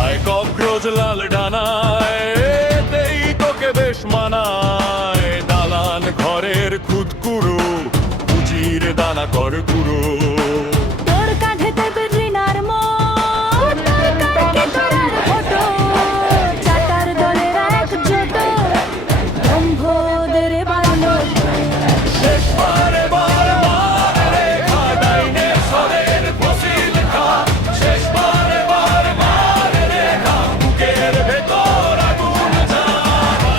আয় কক্রোচ লাল ডানায়, এতেই তোকে বেশ মানায়। দালান ঘরের খুদকুরু, পুঁজির দানা কর গুরু। তোর কাঁধেতে বেদরিনার মোট, তোর কাঁধে তোরার ফটো। চাটার দলের একজোট, ব্রহ্মদের বানানো। শেষবার এবার মার রেখা, ডাইনোসরের ফসিল খা। শেষবার এবার মার রেখা, বুকের ভেতর আগুন জ্বালা।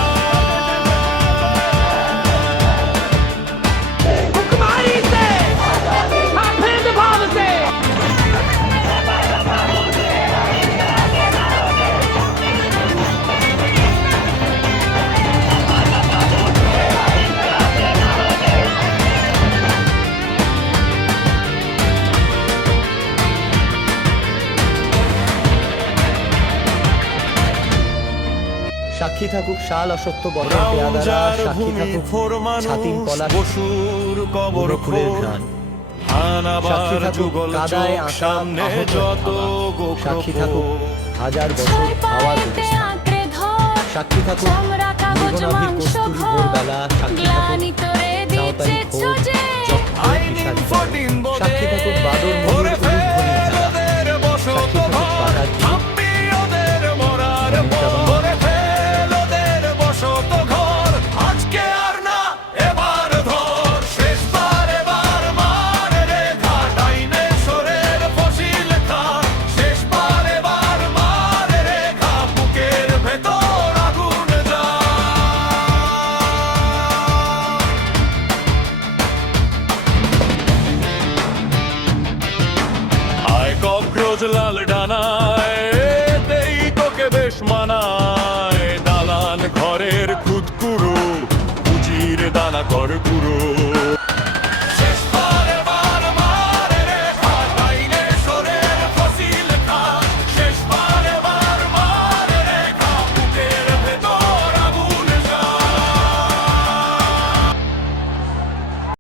সাক্ষী থাকুক শাল অসত্য বর্ণের পেয়াদারা, সাক্ষী থাকুক ছাতিম পলাশ বসুর কবর ফুলের ঘ্রাণ, সাক্ষী থাকুক কাদায় আঁকা আহত থাবা, সাক্ষী থাকুক হাজার বছর হাওয়ার প্রতিষ্ঠা, আঁকড়ে ধর, সাক্ষী থাকুক চামড়া কাগজ জীবনাভির মাংস কস্তুরী ঘর। ভোরবেলা, সাক্ষী থাকুক গ্লানি তোরে দিচ্ছে সাঁওতালি ভোর, ছুঁচে। যক্ষের বিষাদ, সাক্ষী থাকুক বাদর ময়ূর উলুধ্বনি ধারা, সাক্ষী থাকুক পাতার তীর, আজকে আর না এবার ধর। শেষবার এবার মার রেখা, ডাইনোসরের ফসিল খা। শেষবার এবার মার রেখা, বুকের ভেতর আগুন জ্বালা। আয় কক্রোচ লাল ডানায়, এতেই তোকে বেশ মানায়। দালান ঘরের খুদকুরু, পুঁজির দানা কর গুরু।